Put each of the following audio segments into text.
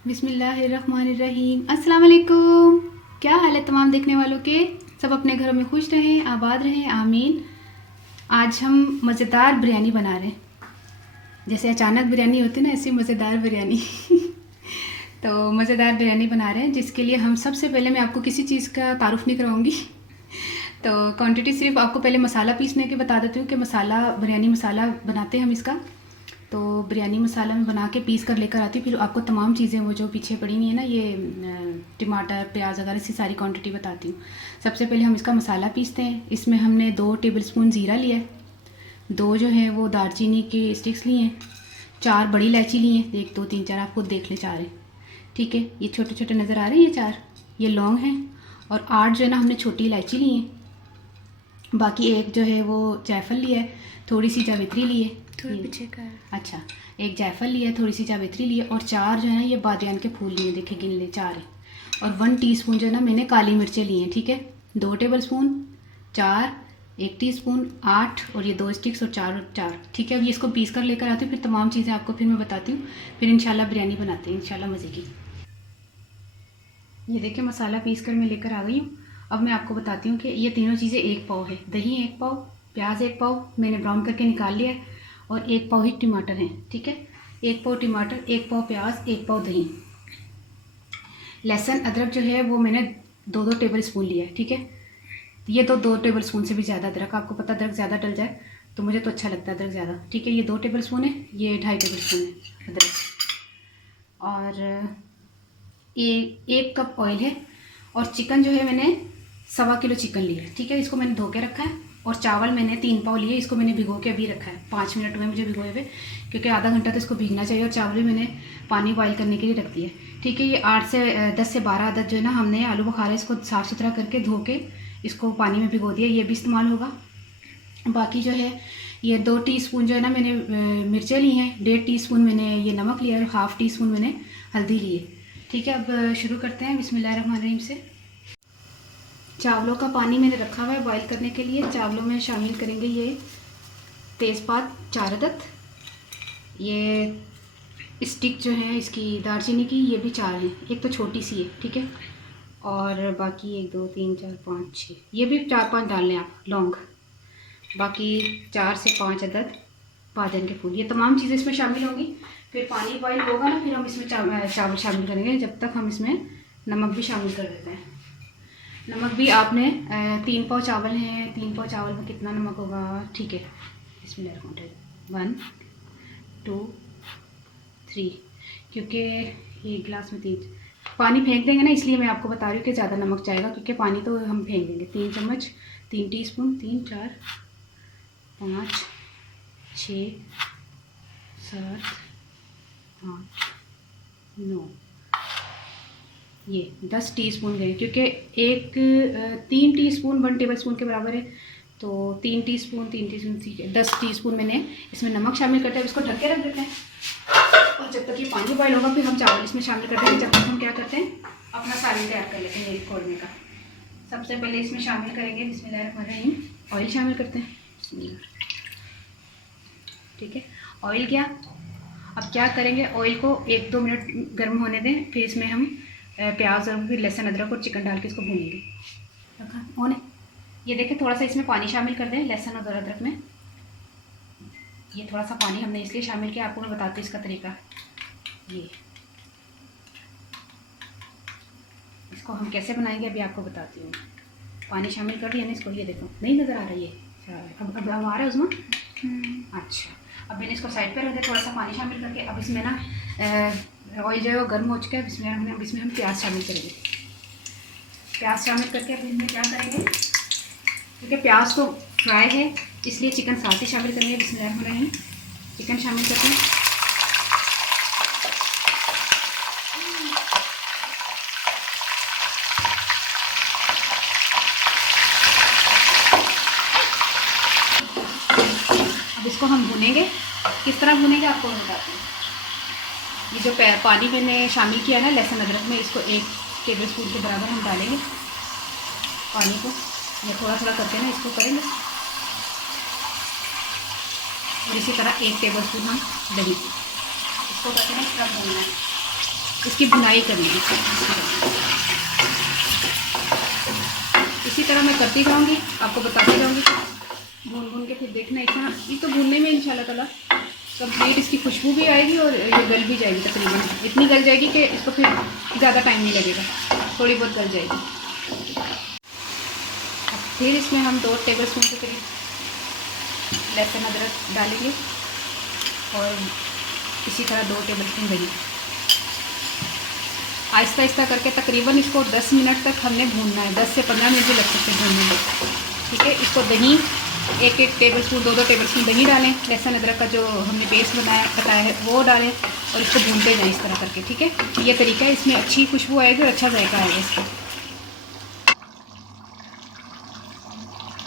बिस्मिल्लाहिर्रहमानिर्रहीम। अस्सलाम वालेकुम। क्या हाल है तमाम देखने वालों के? सब अपने घरों में खुश रहें, आबाद रहें, आमीन। आज हम मज़ेदार बिरयानी बना रहे हैं। जैसे अचानक बिरयानी होती है ना, ऐसी मज़ेदार बिरयानी तो मज़ेदार बिरयानी बना रहे हैं, जिसके लिए हम सबसे पहले मैं आपको किसी चीज़ का तारुफ नहीं कराऊंगी तो क्वांटिटी सिर्फ आपको पहले मसाला पीसने के बता देती हूँ कि मसाला बिरयानी मसाला बनाते हैं हम इसका। तो बिरयानी मसाला मैं बना के पीस कर लेकर आती हूँ, फिर आपको तमाम चीज़ें वो जो पीछे पड़ी हुई है ना, ये टमाटर प्याज वगैरह इसकी सारी क्वांटिटी बताती हूँ। सबसे पहले हम इसका मसाला पीसते हैं। इसमें हमने 2 टेबलस्पून ज़ीरा लिया है, 2 जो है वो दालचीनी के स्टिक्स लिए हैं, 4 बड़ी इलायची लिए हैं, 1 2 3 4 आप खुद देख लें, 4 है, ठीक है। ये छोटे छोटे नज़र आ रहे हैं, ये 4 ये लौंग हैं, और 8 जो है ना हमने छोटी इलायची ली है। बाकी एक जो है वो जायफल लिया है, थोड़ी सी जावित्री ली है, थोड़ा पीछे का अच्छा, एक जायफल लिया, थोड़ी सी जावित्री ली है, और 4 जो है ना ये बादियान के फूल लिए, देखिए गिन ले 4 है। और 1 टीस्पून जो है ना मैंने काली मिर्चें ली हैं, ठीक है। 2 टेबलस्पून, 4, 1 टीस्पून, 8 और ये 2 स्टिक्स और 4 और 4, ठीक है। अब ये इसको पीस कर लेकर आती हूँ, फिर तमाम चीज़ें आपको फिर मैं बताती हूँ, फिर इंशाल्लाह बिरयानी बनाते हैं इंशाल्लाह मज़े की। ये देखिए मसाला पीस कर मैं लेकर आ गई हूँ। अब मैं आपको बताती हूँ कि ये तीनों चीज़ें 1 पाव है, दही 1 पाव, प्याज 1 पाव मैंने ब्राउन करके निकाल लिया है, और 1 पाव ही टमाटर हैं, ठीक है। 1 पाव टमाटर, 1 पाव प्याज, 1 पाव दही। लहसुन अदरक जो है वो मैंने 2 टेबल स्पून लिया है, ठीक है। ये तो 2 टेबल स्पून से भी ज़्यादा अदरक, आपको पता अदरक ज़्यादा डल जाए तो मुझे तो अच्छा लगता है अदरक ज़्यादा, ठीक है। ये 2 टेबल स्पून है, ये 2.5 टेबल स्पून है अदरक। और ये 1 कप ऑयल है, और चिकन जो है मैंने 1.25 किलो चिकन लिया है, ठीक है। इसको मैंने धो के रखा है, और चावल मैंने 3 पाव लिए, इसको मैंने भिगो के अभी रखा है, 5 मिनट में मुझे भिगोए हुए, क्योंकि आधा घंटा तो इसको भीगना चाहिए, और चावल भी मैंने पानी बॉयल करने के लिए रख दिया है, ठीक है। ये 10 से 12 अदद जो है ना हमने आलू बुखारा इसको साफ़ सुथरा करके धो के इसको पानी में भिगो दिया, ये भी इस्तेमाल होगा। बाकी जो है ये 2 टीस्पून जो है ना मैंने मिर्चें ली हैं, 1.5 टीस्पून मैंने ये नमक लिया, और 1/2 टीस्पून मैंने हल्दी ली है, ठीक है। अब शुरू करते हैं बिस्मिल्लाहिर्रहमानिर्रहीम से। चावलों का पानी मैंने रखा हुआ है बॉईल करने के लिए। चावलों में शामिल करेंगे ये तेज़पात 4 अदद, ये स्टिक जो है इसकी दालचीनी की ये भी 4 हैं, एक तो छोटी सी है, ठीक है। और बाकी 1 2 3 4 5 6 ये भी 4-5 डाल लें आप लौंग। बाकी 4 से 5 अदद बादन के फूल, ये तमाम चीज़ें इसमें शामिल होंगी। फिर पानी बॉईल होगा ना, फिर हम इसमें चावल शामिल करेंगे, जब तक हम इसमें नमक भी शामिल कर देते हैं। नमक भी आपने 3 पाव चावल हैं, 3 पाव चावल में कितना नमक होगा, ठीक है। इसमें 1 2 3, क्योंकि एक गिलास में 3 पानी फेंक देंगे ना, इसलिए मैं आपको बता रही हूँ कि ज़्यादा नमक जाएगा, क्योंकि पानी तो हम फेंक देंगे। 3 चम्मच, 3 टीस्पून, 3 4 5 6 7 8 9 ये 10 टीस्पून गए, क्योंकि 3 टीस्पून 1 टेबल स्पून के बराबर है, तो 3 टीस्पून 10 टीस्पून मैंने इसमें नमक शामिल करते हैं। इसको ढक के रख देते हैं, और जब तक ये पानी बॉयल होगा फिर हम चावल इसमें शामिल कर देंगे। जब तक हम क्या करते हैं अपना सालन तैयार कर लेते हैं खोलने का। सबसे पहले इसमें शामिल करेंगे बिस्मिल्लाहिर्रहमानिर्रहीम, ऑयल शामिल करते हैं, ठीक है। ऑयल क्या, अब क्या करेंगे, ऑयल को 1-2 मिनट गर्म होने दें, फिर इसमें हम प्याज और फिर लहसुन अदरक और चिकन डाल के इसको भूनेंगे। रखा होने, ये देखें थोड़ा सा इसमें पानी शामिल कर दें लहसुन और अदरक में। ये थोड़ा सा पानी हमने इसलिए शामिल किया, आपको मैं बताती हूँ इसका तरीका। ये इसको हम कैसे बनाएंगे अभी आपको बताती हूँ। पानी शामिल कर दिया ना इसको, ये देखो नहीं नज़र आ रहा है, अब आ रहा है उसमें, अच्छा। अब मैंने इसको साइड पर रख दिया थोड़ा सा पानी शामिल करके। अब इसमें ना ऑयल जो है वो गर्म हो चुका है, इसमें हम प्याज शामिल करेंगे। प्याज शामिल करके अब इसमें क्या करेंगे, क्योंकि प्याज तो फ्राई है इसलिए चिकन साथ ही शामिल करेंगे। बिस्मिल्लाहिर्रहमानिर्रहीम, चिकन शामिल करते हैं। अब इसको हम भुनेंगे, किस तरह भुनेंगे आपको बताते हैं। ये जो पानी मैंने शामिल किया है लहसुन अदरक में, इसको 1 टेबल स्पून के बराबर हम डालेंगे पानी को। ये थोड़ा थोड़ा करके ना इसको करेंगे, और इसी तरह 1 टेबल स्पून हम दही, इसको करके ना इसका भूनना है। इसकी भुनाई करनी है। इसी तरह मैं करती जाऊँगी, आपको बताती जाऊँगी, भून भून के फिर देखना। इतना ये तो भूनने में इंशाल्लाह ताला कंप्लीट इसकी खुशबू भी आएगी और ये गल भी जाएगी, तकरीबन इतनी गल जाएगी कि इसको फिर ज़्यादा टाइम नहीं लगेगा, थोड़ी बहुत गल जाएगी। फिर इसमें हम 2 टेबलस्पून के करीब लहसुन अदरक डालेंगे और इसी तरह 2 टेबलस्पून दही। आहिस्ता आहिस्ता करके तकरीबन इसको 10 मिनट तक हमने भूनना है, 10 से 15 मिनट भी लग सकते हैं भूनने में। ठीक है, इसको दही 1-1 टेबलस्पून 2-2 टेबलस्पून दही डालें, लहसुन अदरक का जो हमने पेस्ट बताया है वो डालें और इसको भूनते जाएं इस तरह करके। ठीक है, ये तरीका है, इसमें अच्छी खुशबू आएगी और अच्छा जायका आएगा इसका।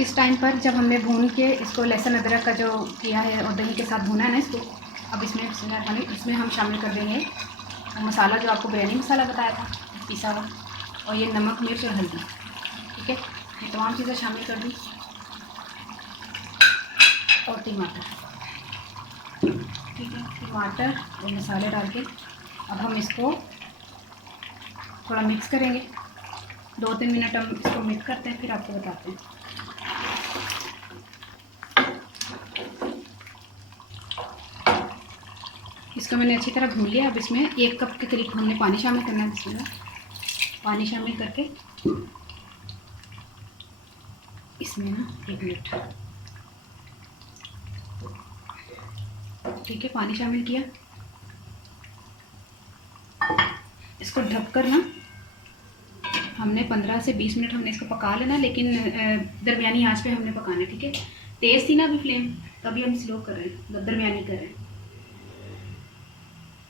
इस टाइम पर जब हमने भून के इसको लहसुन अदरक का जो किया है और दही के साथ भूना है ना इसको, अब इसमें हम शामिल कर देंगे मसाला जो आपको बिरयानी मसाला बताया था पिसा हुआ, और ये नमक मिर्च और हल्दी। ठीक है, ये तमाम चीज़ें शामिल कर दी और टमाटर। ठीक है, टमाटर और मसाले डाल के अब हम इसको थोड़ा मिक्स करेंगे। 2-3 मिनट हम इसको मिक्स करते हैं, फिर आपको बताते हैं। इसको मैंने अच्छी तरह भून लिया। अब इसमें 1 कप के करीब हमने पानी शामिल करना है। इसमें पानी शामिल करके इसमें ना 1 मिनट, ठीक है, पानी शामिल किया। इसको ढककर ना हमने 15 से 20 मिनट हमने इसको पका लेना, लेकिन दरमियानी आंच पे हमने पकाना है। ठीक है, तेज़ थी ना अभी फ्लेम, तभी हम स्लो कर रहे हैं, दरमियानी कर रहे हैं।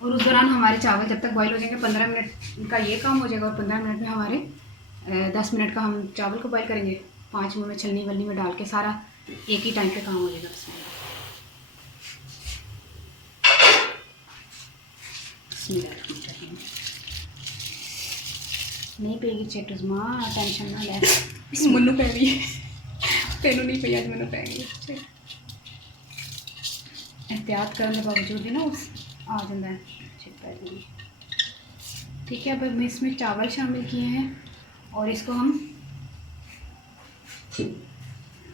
और उस दौरान हमारे चावल जब तक बॉईल हो जाएंगे, 15 मिनट का ये काम हो जाएगा और 15 मिनट में हमारे 10 मिनट का हम चावल को बॉईल करेंगे। 5 मिनट में छलनी वलनी में डाल के सारा एक ही टाइम पे काम हो जाएगा। नहीं पेगी चेटूज माँ, टेंशन ना ले, इस मनु पै गई तेनों नहीं पी, अज मैनू पै गई। एहतियात करने के बावजूद भी ना उस आ जाता है छिपा जी। ठीक है, अब मैं इसमें चावल शामिल किए हैं और इसको हम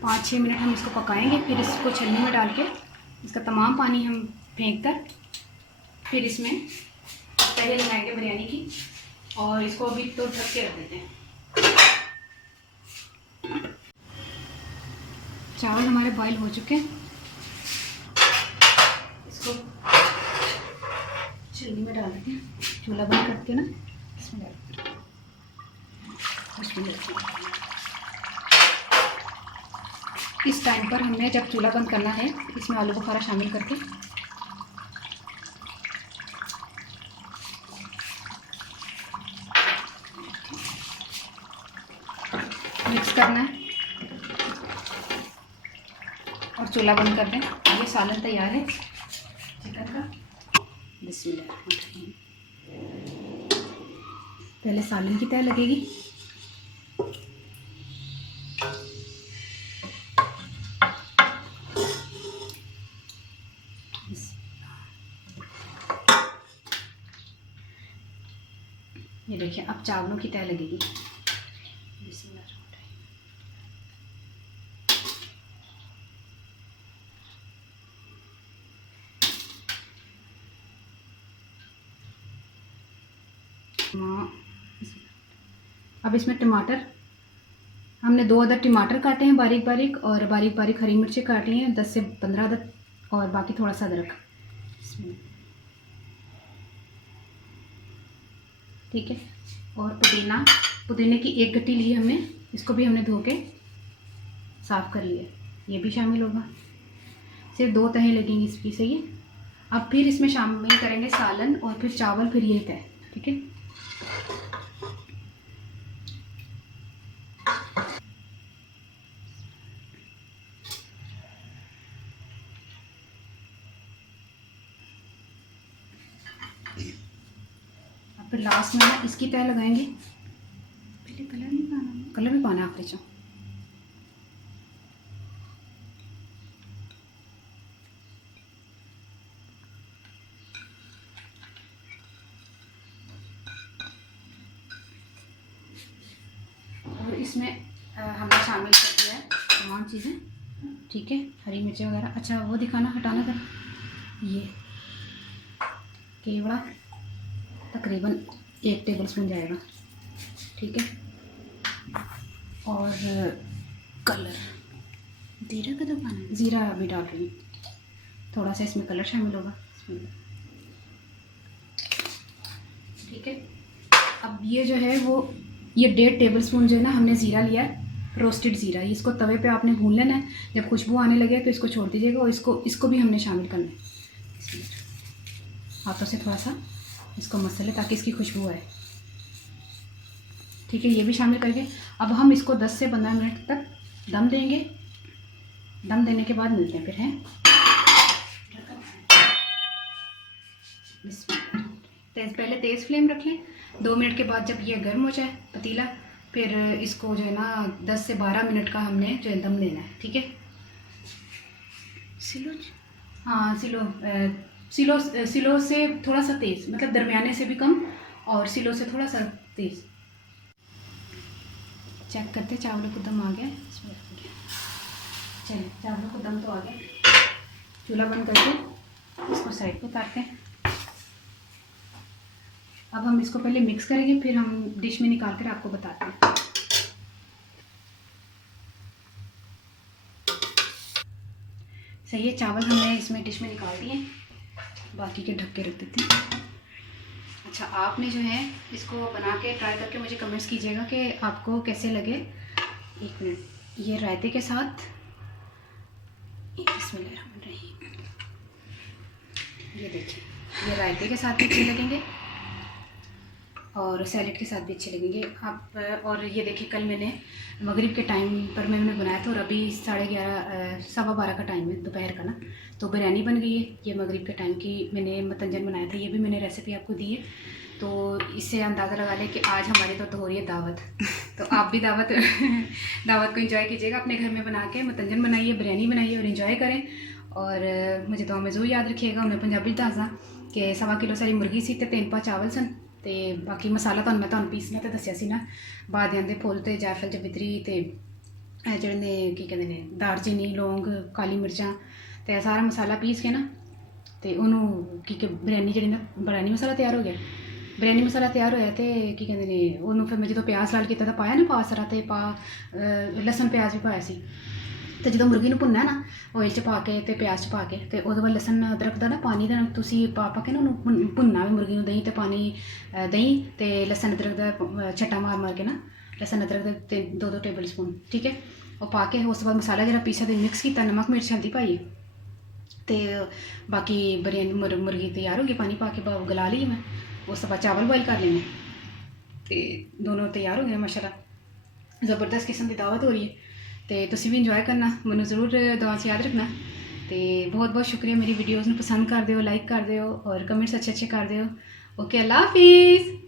5-6 मिनट हम इसको पकाएंगे। फिर इसको छलनी में डाल के इसका तमाम पानी हम फेंक कर फिर इसमें तहे लगाएंगे बिरयानी की, और इसको अभी तो ढक के रख देते हैं। चावल हमारे बॉईल हो चुके हैं, इसको छलनी में डाल देते हैं, चूल्हा बंद करके ना इसमें डाल इस टाइम पर हमने जब चूल्हा बंद करना है, इसमें आलू बुखारा शामिल करके मिक्स करना है और चूल्हा बंद कर दें। ये सालन तैयार है चिकन का। बिस्मिल्लाह, पहले सालन की तय लगेगी। ये देखिए, अब चावलों की तय लगेगी। अब इसमें टमाटर हमने 2 अदद टमाटर काटे हैं बारीक बारीक, और बारीक बारीक हरी मिर्ची काटी हैं 10 से 15 अदद, और बाकी थोड़ा सा अदरक। ठीक है, और पुदीने की 1 गट्टी ली हमने, इसको भी हमने धो के साफ़ कर लिया, ये भी शामिल होगा। सिर्फ 2 तहें लगेंगी इसकी, सही है। अब फिर इसमें शामिल करेंगे सालन और फिर चावल, फिर यही तय। ठीक है, अब फिर लास्ट में ना इसकी तय लगाएंगे। पहले कलर नहीं पाना, कलर भी पाना आखिरी चो। इसमें हमने शामिल कर दिया है तमाम चीज़ें, ठीक है, हरी मिर्चें वगैरह। अच्छा वो दिखाना, हटाना कर, ये केवड़ा तकरीबन 1 टेबलस्पून जाएगा, ठीक है। और कलर, ज़ीरा का दबाना है, ज़ीरा अभी डाल रही हूँ, थोड़ा सा इसमें कलर शामिल होगा, ठीक है। अब ये जो है वो ये 1.5 टेबलस्पून जो है ना हमने ज़ीरा लिया है, रोस्टेड ज़ीरा। इसको तवे पे आपने भून लेना है, जब खुशबू आने लगे तो इसको छोड़ दीजिएगा। और इसको भी हमने शामिल करना है, हाथों से थोड़ा सा इसको मसले ताकि इसकी खुशबू आए, ठीक है। ये भी शामिल करके अब हम इसको 10 से 15 मिनट तक दम देंगे। दम देने के बाद मिलते हैं फिर, हैं। पहले तेज़ फ्लेम रख लें, 2 मिनट के बाद जब ये गर्म हो जाए पतीला, फिर इसको जो है ना 10 से 12 मिनट का हमने जो है दम देना है, ठीक है। सिलो, हाँ सिलो से थोड़ा सा तेज़, मतलब दरमियाने से भी कम और सिलो से थोड़ा सा तेज़। चेक करते चावलों को दम आ गया, चलिए चावलों को दम तो आ गया। चूल्हा बंद करके इसको साइड पे उतारते हैं। अब हम इसको पहले मिक्स करेंगे, फिर हम डिश में निकाल कर आपको बताते हैं। सही है, चावल हमने इसमें डिश में निकाल दिए, बाकी के ढक के रख देते हैं। अच्छा, आपने जो है इसको बना के ट्राई करके मुझे कमेंट्स कीजिएगा कि आपको कैसे लगे। 1 मिनट, ये रायते के साथ, ये देखिए, ये रायते के साथ भी अच्छे लगेंगे और सैलेड के साथ भी अच्छे लगेंगे आप। और ये देखिए, कल मैंने मगरिब के टाइम पर मैंने बनाया था और अभी 11:30 सवा 12 का टाइम है दोपहर का ना, तो बिरयानी बन गई है। ये मगरिब के टाइम की मैंने मतंजन बनाया था, ये भी मैंने रेसिपी आपको दी है, तो इससे अंदाज़ा लगा लें कि आज हमारी तो हो रही है दावत। तो आप भी दावत दावत को एंजॉय कीजिएगा, अपने घर में बना के मतंजन बनाइए, बिरयानी बनाइए और एंजॉय करें। और मुझे तो हमें ज़रूर याद रखिएगा, उन्हें पंजाबी दसदा कि 1.25 किलो सारी मुर्गी सी ते 3 पा चावल सन, ते बाकी मसाला तो मैं पीसना तो दसिया सी ना, बादियां दे फुल ते जायफल जवित्री ते जेह्ड़े ने की कहते हैं दालचीनी लौंग काली मिर्चां ते सारा मसाला पीस के ना, ते उन्होंने की बिरयानी जी ना बिरयानी मसाला तैयार हो गया। बिरयानी मसाला तैयार होया तो की कहते हैं उन्होंने फिर मैं जो प्याज लाल किया पाया ना पा सारा, तो पा लसन प्याज भी पाया सी। तो जो मुर्गी भुनना ना ऑयल च पा के ते प्याज च पा के ते उहदे बाद लसन अदरक का ना पानी का तुसी पा के ना उन्होंने भुनना भी मुर्गी दही ते पानी दही ते लसन अदरक का छट्टा मार मार के ना लसन अदरक के 2-2 टेबलस्पून, ठीक है, और पा के उस बाद मसाला जरा पीसा ते मिक्स किया, नमक मिर्च हल्दी पाइए, तो बाकी बिरयानी मुर्गी तैयार हो गई। पानी पा के गला ली मैं, उस बाद चावल बॉयल कर लेने, तो दोनों तैयार हो गए माशाल्लाह। ज़बरदस्त किस्म की दावत हो रही है, तो तुसी भी इंजॉय करना, मैनू जरूर दुआ से याद रखना। तो बहुत बहुत शुक्रिया, मेरी वीडियोज़ में पसंद कर दो, लाइक कर दो और कमेंट्स अच्छे कर दो। ओके, अल्लाह हाफिज़।